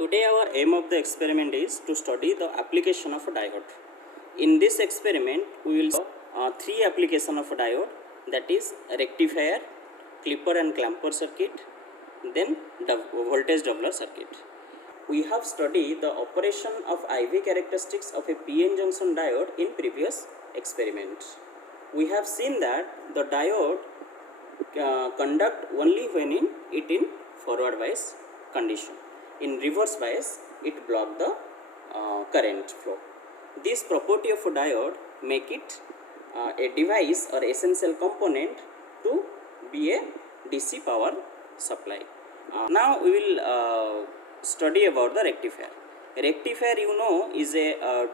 Today our aim of the experiment is to study the application of a diode. In this experiment we will see three applications of a diode, that is rectifier, clipper and clamper circuit, then voltage doubler circuit. We have studied the operation of IV characteristics of a PN junction diode in previous experiment. We have seen that the diode conduct only when in forward bias condition. In reverse bias, it block the current flow. This property of a diode make it a device or essential component to be a DC power supply. Now we will study about the rectifier. Rectifier, you know, is a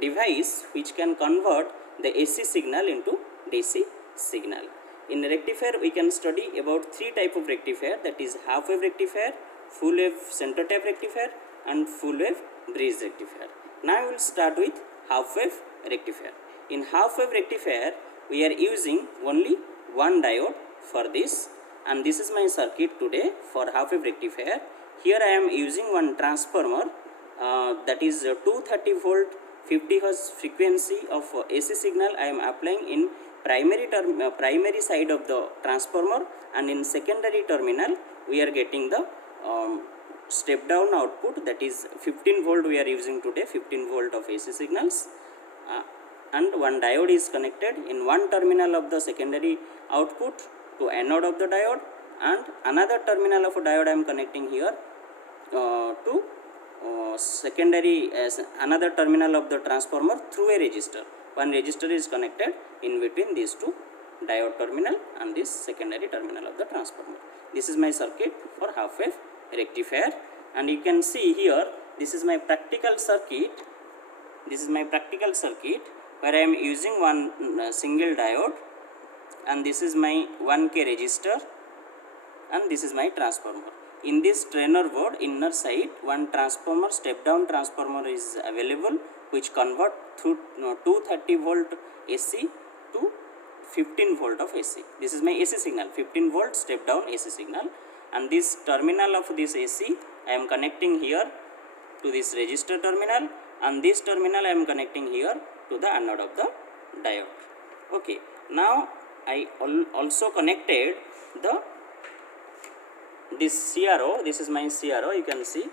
device which can convert the AC signal into DC signal. In rectifier we can study about three type of rectifier, that is half wave rectifier, full wave center tap rectifier and full wave bridge rectifier. Now we will start with half wave rectifier. In half wave rectifier we are using only one diode for this, and this is my circuit today for half wave rectifier. Here I am using one transformer that is 230 volt 50 Hz frequency of AC signal I am applying in primary side of the transformer, and in secondary terminal we are getting the step down output, that is 15 volt we are using today, 15 volt of AC signals, and one diode is connected in one terminal of the secondary output to anode of the diode, and another terminal of a diode I am connecting here to secondary another terminal of the transformer through a resistor. One resistor is connected in between these two diode terminal and this secondary terminal of the transformer. This is my circuit for half wave rectifier, and you can see here this is my practical circuit. This is my practical circuit where I am using one single diode, and this is my 1K resistor, and this is my transformer. In this trainer board inner side one transformer, step down transformer is available, which convert through 230 volt AC to 15 volt of AC. This is my AC signal, 15 volt step down AC signal, and this terminal of this AC I am connecting here to this resistor terminal, and this terminal I am connecting here to the anode of the diode. Okay, now I also connected this CRO. This is my CRO, you can see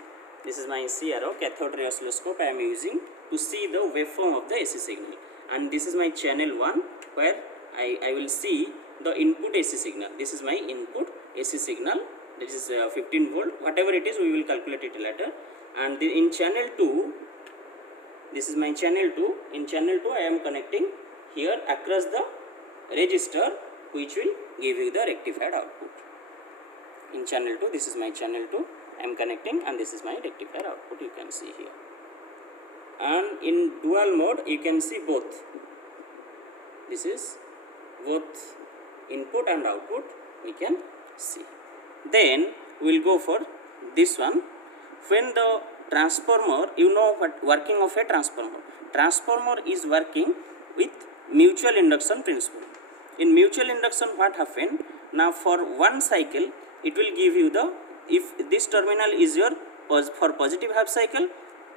this is my CRO, cathode ray oscilloscope I am using to see the waveform of the AC signal, and this is my channel 1 where I will see the input AC signal. This is my input AC signal, this is 15 volt, whatever it is we will calculate it later. And in channel 2, this is my channel 2, in channel 2 I am connecting here across the resistor which will give you the rectified output. In channel 2, this is my channel 2 I am connecting, and this is my rectifier output, you can see here. And in dual mode you can see both, this is both input and output we can see. Then we will go for this one. When the transformer, you know what working of a transformer is working with mutual induction principle. In mutual induction what happened, now for one cycle it will give you the, if this terminal is your for positive half cycle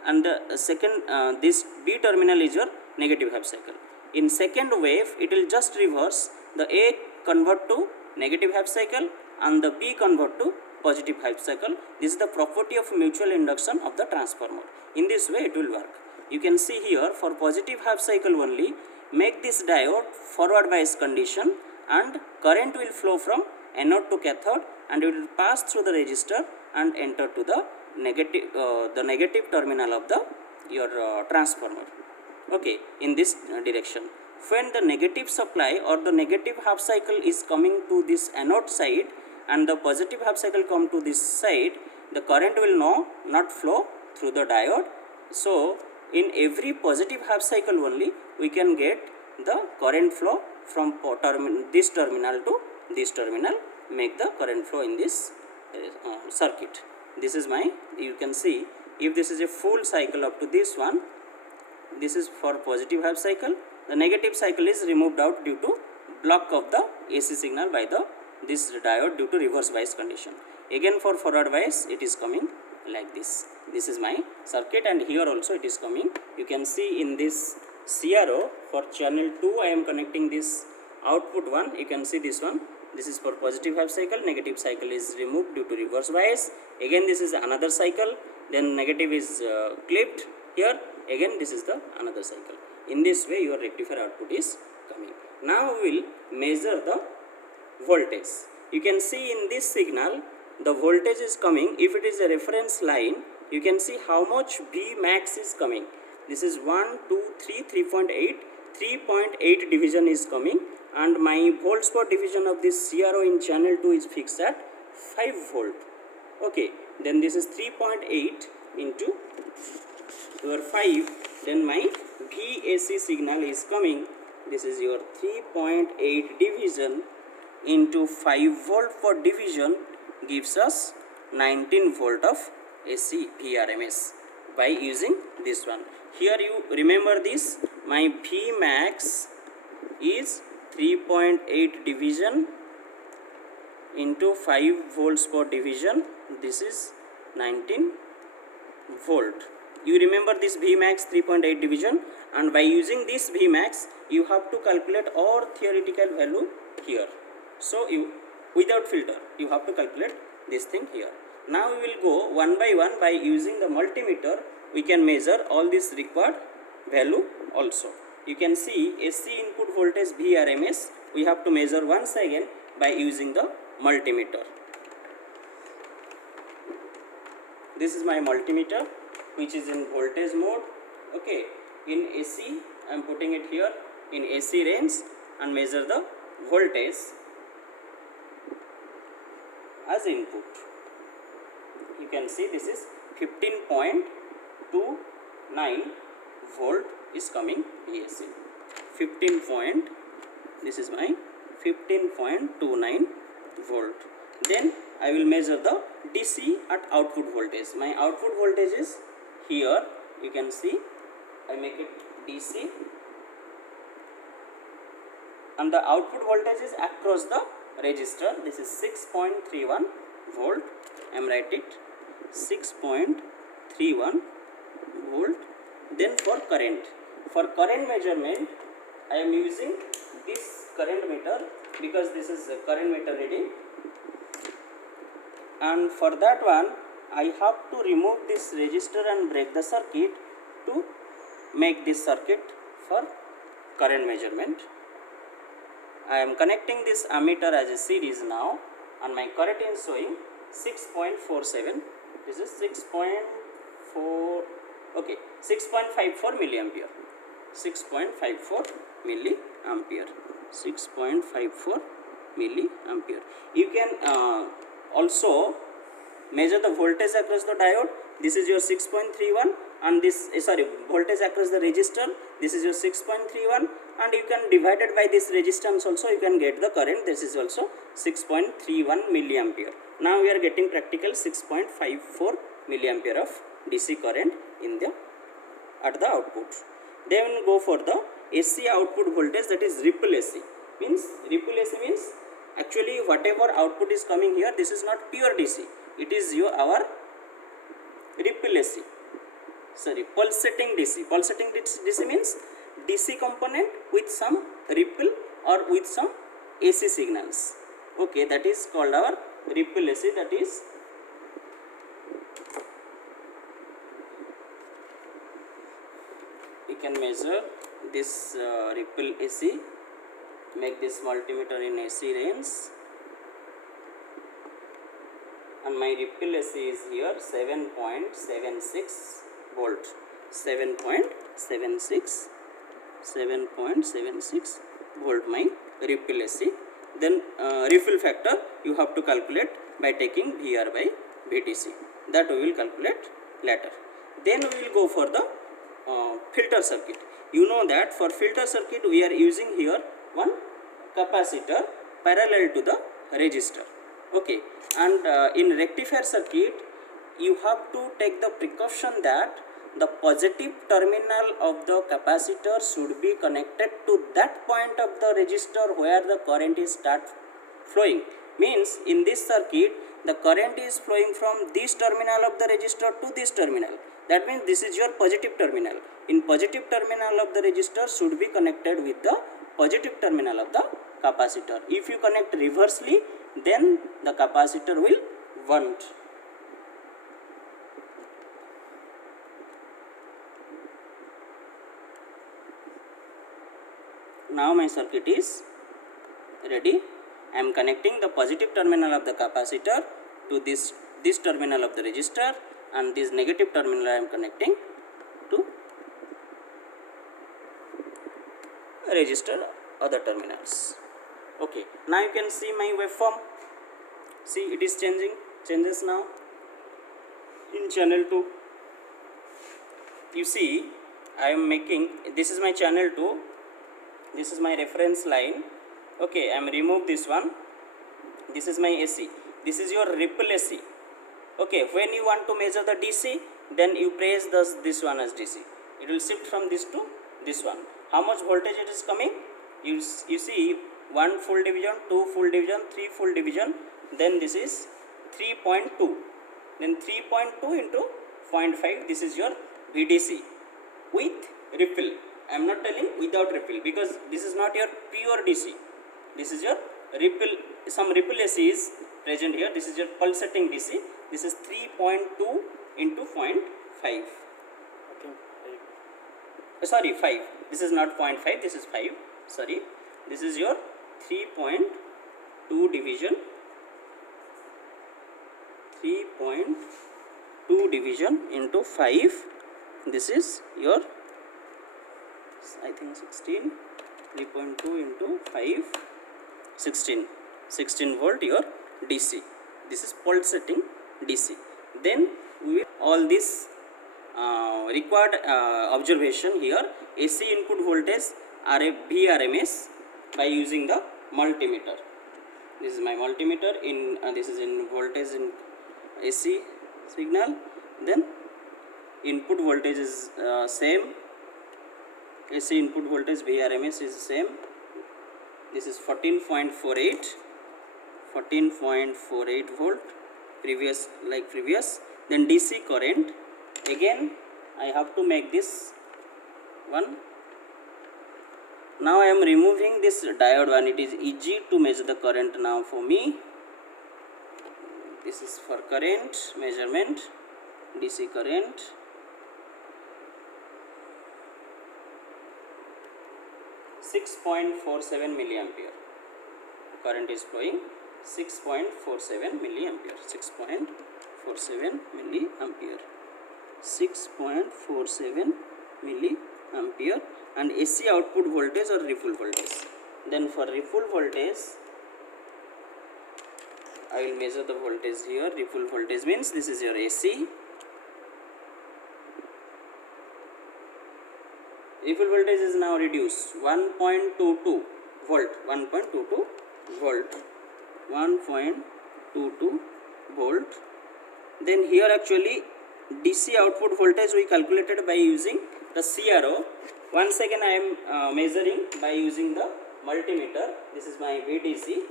and the second this B terminal is your negative half cycle. In second wave it will just reverse, the A convert to negative half cycle and the B convert to positive half cycle. This is the property of mutual induction of the transformer. In this way it will work. You can see here for positive half cycle only, make this diode forward bias condition, and current will flow from anode to cathode and it will pass through the resistor and enter to the negative terminal of the your transformer. Okay, in this direction. When the negative supply or the negative half cycle is coming to this anode side and the positive half cycle come to this side, the current will not flow through the diode. So in every positive half cycle only we can get the current flow from this terminal to this terminal, make the current flow in this circuit. This is my, you can see, if this is a full cycle up to this one, this is for positive half cycle, the negative cycle is removed out due to block of the AC signal by this diode due to reverse bias condition. Again for forward bias it is coming like this. This is my circuit, and here also it is coming. You can see in this CRO for channel 2 I am connecting this output one. You can see this one. This is for positive half cycle, negative cycle is removed due to reverse bias. Again this is another cycle, then negative is clipped here, again this is the another cycle. In this way your rectifier output is coming. Now we will measure the voltage. You can see in this signal the voltage is coming. If it is a reference line, you can see how much V max is coming. This is 1, 2, 3, 3.8. 3.8 division is coming, and my volts per division of this CRO in channel 2 is fixed at 5 volt. Okay, then this is 3.8 into your 5, then my VAC signal is coming. This is your 3.8 division into 5 volt per division gives us 19 volt of AC VRMS by using this one. Here you remember this, my V max is 3.8 division into 5 volts per division. This is 19 volt. You remember this V max 3.8 division, and by using this V max you have to calculate all theoretical value here. So you, without filter, you have to calculate this thing here. Now we will go one by one. By using the multimeter we can measure all this required value also. You can see AC input voltage VRMS we have to measure once again by using the multimeter. This is my multimeter which is in voltage mode. Okay, in AC I am putting it here in AC range and measure the voltage as input. You can see this is 15.29 volt is coming AC. 15 this is my 15.29 volt. Then I will measure the DC at output voltage. My output voltage is here. You can see I make it DC, and the output voltage is across the resistor. This is 6.31 volt. I am write it 6.31 volt. Then for current measurement I am using this current meter because this is a current meter reading, and for that one I have to remove this resistor and break the circuit to make this circuit for current measurement. I am connecting this ammeter as a series now, and my current is showing 6.47. This is 6.4, okay, 6.54 milliampere. 6.54 milliampere. 6.54 milliampere. You can also measure the voltage across the diode. This is your 6.31, and this voltage across the resistor. This is your 6.31, and you can divide it by this resistance also, you can get the current. This is also 6.31 milliampere. Now we are getting practical 6.54 milliampere of DC current in the at the output. Then we will go for the AC output voltage, that is ripple AC. Ripple AC means actually whatever output is coming here, this is not pure DC. It is our ripple AC. Sorry, pulsating DC. Pulsating DC means DC component with some ripple or with some AC signals. Okay, that is called our ripple AC. That is we can measure this ripple AC. Make this multimeter in AC range, and my ripple AC is here 7.76 volt. 7.76 volt my ripple AC. Then refill factor you have to calculate by taking VR by VTC. That we will calculate later. Then we will go for the filter circuit. You know that for filter circuit we are using here one capacitor parallel to the resistor. Okay, and in rectifier circuit you have to take the precaution that the positive terminal of the capacitor should be connected to that point of the resistor where the current is start flowing. Means in this circuit the current is flowing from this terminal of the resistor to this terminal. That means this is your positive terminal. In positive terminal of the resistor should be connected with the positive terminal of the capacitor. If you connect reversely, then the capacitor will want. Now my circuit is ready. I am connecting the positive terminal of the capacitor to this terminal of the resistor, and this negative terminal I am connecting to resistor other terminals. Okay, now you can see my waveform. See, it is changes now in channel 2. You see, I am making, this is my channel 2, this is my reference line. Okay, I am remove this one. This is my AC. This is your ripple AC. Okay, when you want to measure the DC, then you press this one as DC. It will shift from this to this one. How much voltage it is coming? You see, 1 full division, 2 full division, 3 full division. Then this is 3.2. Then 3.2 into 0.5. This is your VDC with ripple. I am not telling without ripple, because this is not your pure DC. This is your ripple. Some ripple AC is present here. This is your pulsating DC. This is 3.2 into 0.5. Sorry, 5. This is not 0.5. This is 5. Sorry. This is your 3.2 division. 3.2 division into 5. This is your, I think 16. 3.2 into 5. 16 volt your DC. This is pulsating DC. Then we will all this required observation here. AC input voltage VRMS by using the multimeter. This is my multimeter. In this is in voltage in AC signal. Then input voltage is same. AC input voltage VRMS is same. This is 14.48 volt, previous like previous. Then DC current, again I have to make this one. Now I am removing this diode one. It is easy to measure the current now for me. This is for current measurement, DC current. .47 milliampere. Current is flowing 6.47 milliampere. 6.47 milliampere. 6.47 milliampere. And AC output voltage or ripple voltage. Then for ripple voltage, I will measure the voltage here. Ripple voltage means this is your AC. Ripple voltage is now reduced 1.22 volt. 1.22 volt. 1.22 volt. Then here actually DC output voltage we calculated by using the CRO. Once again I am measuring by using the multimeter. This is my VDC.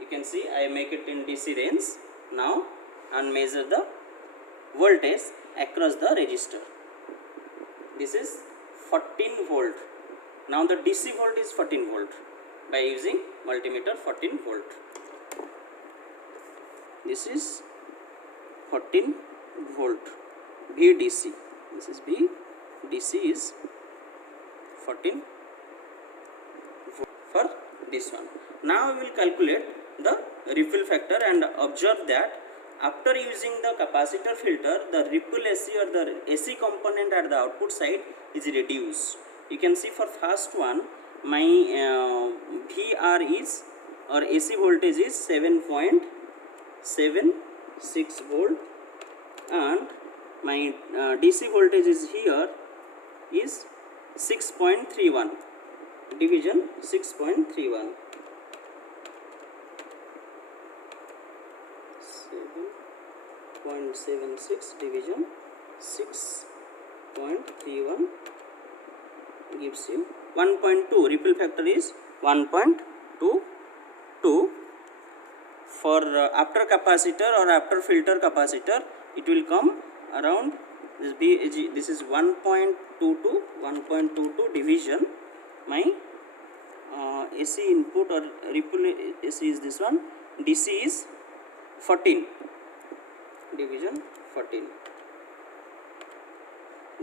You can see I make it in DC range now and measure the voltage across the resistor. This is 14 volt. Now the DC volt is 14 volt by using multimeter. 14 volt. This is 14 volt VDC. This is VDC is 14 volt for this one. Now we will calculate the ripple factor and observe that after using the capacitor filter, the ripple AC or the AC component at the output side is reduced. You can see for first one, my VR is or AC voltage is 7.76 volt, and my DC voltage is here is 6.31 division 6.31. 7.76 division 6.31 gives you 1.2. Ripple factor is 1.22. for after capacitor or after filter capacitor, it will come around this is 1.22 division. My AC input or ripple AC is this one, DC is 14 division 14.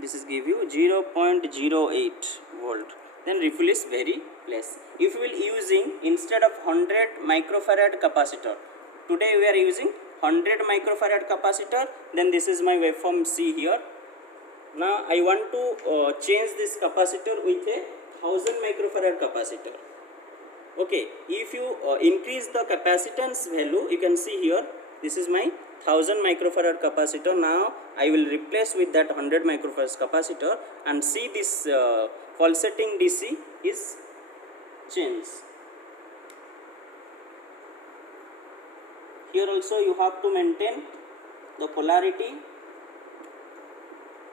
This is give you 0.08 volt. Then ripple is very less. If we will using instead of 100 microfarad capacitor, today we are using 100 microfarad capacitor, then this is my waveform C here. Now I want to change this capacitor with a 1000 microfarad capacitor. Okay, if you increase the capacitance value, you can see here, this is my 1000 microfarad capacitor. Now I will replace with that 100 microfarad capacitor and see this pulsating DC is changed. Here also you have to maintain the polarity.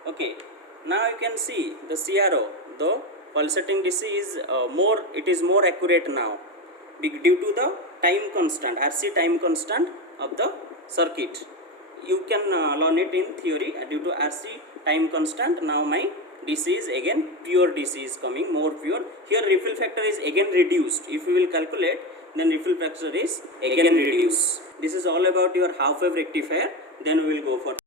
Okay, now you can see the CRO, the pulsating DC is more accurate now due to the time constant, RC time constant of the circuit. You can learn it in theory due to RC time constant. Now my DC is again pure DC is coming, more pure. Here ripple factor is again reduced. If you will calculate, then ripple factor is again reduced. This is all about your half wave rectifier. Then we will go for